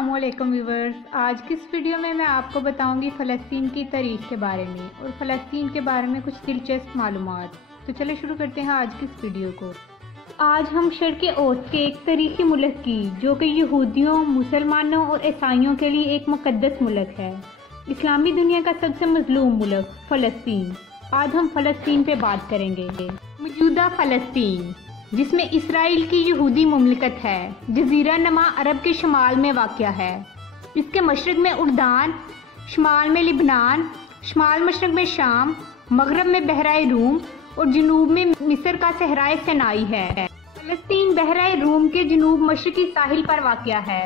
अस्सलाम वालेकुम व्यूवर्स। आज की इस वीडियो में मैं आपको बताऊंगी फ़लस्तीन की तारीख़ के बारे में और फ़लस्तीन के बारे में कुछ दिलचस्प मालूमात। तो चलिए शुरू करते हैं आज की इस वीडियो को। आज हम शर्क़ औसत के एक तारीख़ी मुल्क की, जो कि यहूदियों, मुसलमानों और ईसाइयों के लिए एक मुक़द्दस मुल्क है, इस्लामी दुनिया का सबसे मज़लूम मुल्क फ़लस्तीन। आज हम फ़लस्तीन पे बात करेंगे। मौजूदा फ़लस्तीन, जिसमें इसराइल की यहूदी मुमलिकत है, जज़ीरा नमा अरब के शुमाल में वाक़या है। इसके मशरक़ में उर्दान, शुमाल में लिबनान, शुमाल मशरक़ में शाम, मग़रब में बहराए रूम और जनूब में मिस्र का सहराए सिनाई है। फ़लस्तीन बहराए रूम के जनूब मशरक़ी साहिल पर वाक़या है।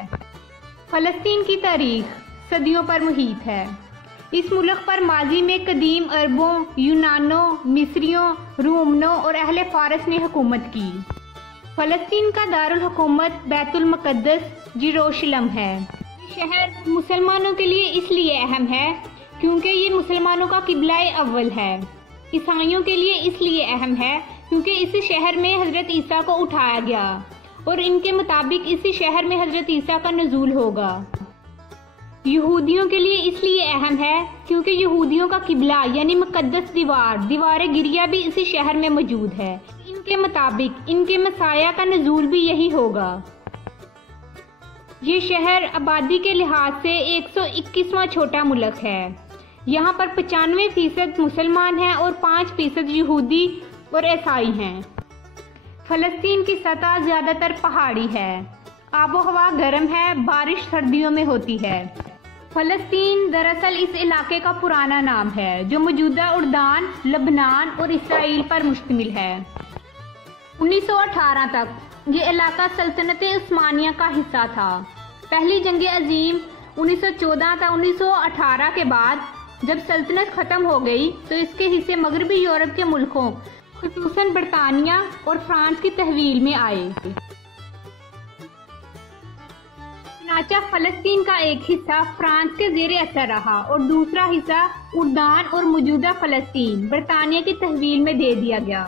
फ़लस्तीन की तारीख़ सदियों पर मुहित है। इस मुल्क पर माजी में कदीम अरबों, यूनानों, मिस्रियों, रोमनों और अहले फ़ारस ने हुकूमत की। फ़लस्तीन का दारुल हुकूमत बैतुल मुक़द्दस जेरूशलम है। ये शहर मुसलमानों के लिए इसलिए अहम है क्योंकि ये मुसलमानों का किबला-ए अव्वल है। ईसाइयों के लिए इसलिए अहम है क्योंकि इस शहर में हज़रत ईसा को उठाया गया और इनके मुताबिक इसी शहर में हज़रत ईसा का नुज़ूल होगा। यहूदियों के लिए इसलिए अहम है क्योंकि यहूदियों का किबला यानी मुक़द्दस दीवार गिरिया भी इसी शहर में मौजूद है। इनके मुताबिक इनके मसाया का नुज़ूल भी यही होगा। ये शहर आबादी के लिहाज से 121वां छोटा मुल्क है। यहाँ पर 95% मुसलमान हैं और 5% यहूदी और ईसाई हैं। फ़लस्तीन की सतह ज़्यादातर पहाड़ी है। आबो हवा गर्म है, बारिश सर्दियों में होती है। फ़लस्तीन दरअसल इस इलाके का पुराना नाम है, जो मौजूदा उर्दान, लबनान और इसराइल पर मुश्तमिल है। 1918 तक ये इलाका सल्तनत उस्मानिया का हिस्सा था। पहली जंग अजीम 1914 था। 1918 के बाद जब सल्तनत ख़त्म हो गई तो इसके हिस्से मगरबी यूरोप के मुल्कों, खुसूसन बरतानिया और फ्रांस की तहवील में आए। चनाचा फ़लस्तीन का एक हिस्सा फ्रांस के ज़ेरे असर रहा और दूसरा हिस्सा उर्दान और मौजूदा फ़लस्तीन बरतानिया की तहवील में दे दिया गया।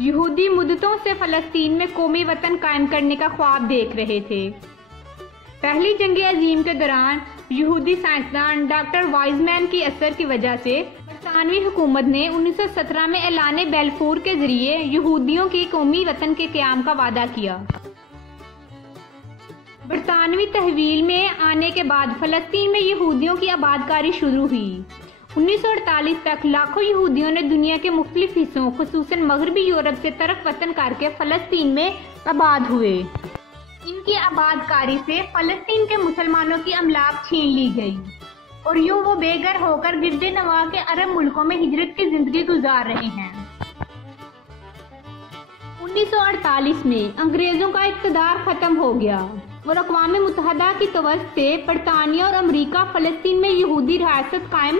यहूदी मुद्दतों से फ़लस्तीन में कौमी वतन कायम करने का ख्वाब देख रहे थे। पहली जंग अजीम के दौरान यहूदी साइंसदान डॉक्टर वाइज़मैन की असर की वजह से बरतानवी हुकूमत ने 1917 में ऐलान बेलफूर के जरिए यहूदियों की कौमी वतन के क़याम का वादा किया। बरतानवी तहवील में आने के बाद फ़लस्तीन में यहूदियों की आबादकारी शुरू हुई। 1948 तक लाखों यहूदियों ने दुनिया के मुख्तलिफ हिस्सों, खुसूसन मगरबी यूरोप से तरफ वतन करके फ़लस्तीन में आबाद हुए। इनकी आबादकारी से फ़लस्तीन के मुसलमानों की अमलाक छीन ली गई और यूँ वो बेघर होकर गिरदे नवा के अरब मुल्कों में हिजरत की जिंदगी गुजार रहे हैं। 1948 में अंग्रेजों का इक़्तिदार खत्म हो गया और अक़वाम मुत्तहदा की तवज्जो से बरतानिया और अमरीका फ़लस्तीन में यहूदी रियासत कायम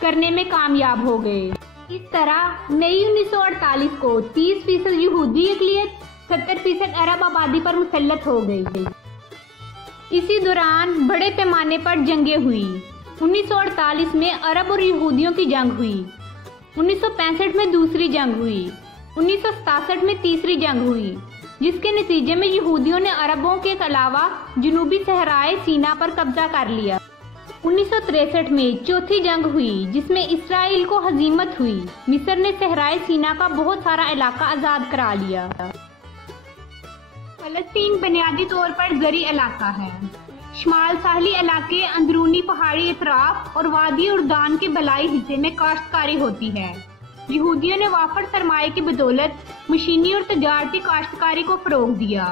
करने में कामयाब हो गए। इस तरह मई 1948 को 30% यहूदी अक़लियत, 70% अरब आबादी पर मुसल्लत हो गई। इसी दौरान बड़े पैमाने पर जंगें हुई। 1948 में अरब और यहूदियों की जंग हुई। 1965 में दूसरी जंग हुई। 1967 में तीसरी जंग हुई, जिसके नतीजे में यहूदियों ने अरबों के अलावा जनूबी सहराए सीना पर कब्जा कर लिया। 1963 में चौथी जंग हुई, जिसमें इसराइल को हजीमत हुई। मिस्र ने सहराए सीना का बहुत सारा इलाका आज़ाद करा लिया। फ़लस्तीन बुनियादी तौर पर ज़री इलाका है। शुमाल साहली इलाके, अंदरूनी पहाड़ी इतराफ और वादी उर्दान के बलाई हिस्से में काश्तकारी होती है। यहूदियों ने वाफर सरमाए की बदौलत मशीनी और तजारती काश्तकारी को फ़रोग़ दिया।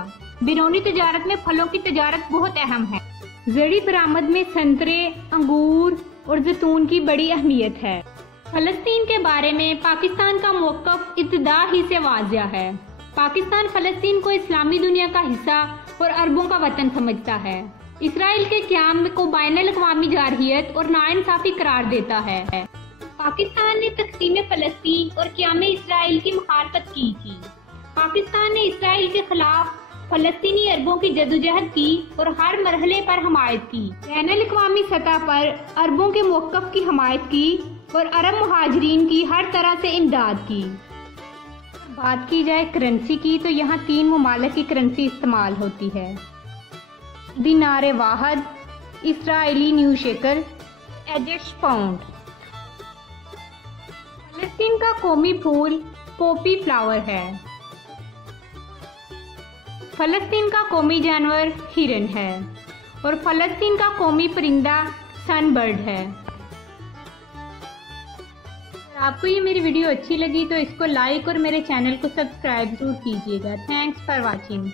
बैरूनी तजारत में फलों की तजारत बहुत अहम है। ज़री बरामद में संतरे, अंगूर और जैतून की बड़ी अहमियत है। फ़लस्तीन के बारे में पाकिस्तान का मौक़िफ़ इब्तिदा ही से वाज़िह है। पाकिस्तान फ़लस्तीन को इस्लामी दुनिया का हिस्सा और अरबों का वतन समझता है। इसराइल के क़याम को बैनुल अक़वामी जारहियत और नाइंसाफ़ी करार देता है। पाकिस्तान ने तक़सीम फ़लस्तीन और क़याम इसराइल की मुखालफत की थी। पाकिस्तान ने इसराइल के खिलाफ फ़लस्तीनी अरबों की जदोजहद की और हर मरहले पर हमायत की। बैनुल अक़वामी सतह पर अरबों के मौक़िफ़ की हमायत की और अरब मुहाजिरीन की हर तरह से इमदाद की। बात की जाए करेंसी की तो यहाँ 3 ममालिक की करेंसी इस्तेमाल होती है। दिनार वाहद, इसराइली न्यू शेकल, एजिप्ट पाउंड। फलस्तीन का कौमी फूल पोपी फ्लावर है। फलस्तीन का कौमी जानवर हिरन है और फलस्तीन का कौमी परिंदा सनबर्ड है। अगर आपको ये मेरी वीडियो अच्छी लगी तो इसको लाइक और मेरे चैनल को सब्सक्राइब जरूर कीजिएगा। Thanks for watching.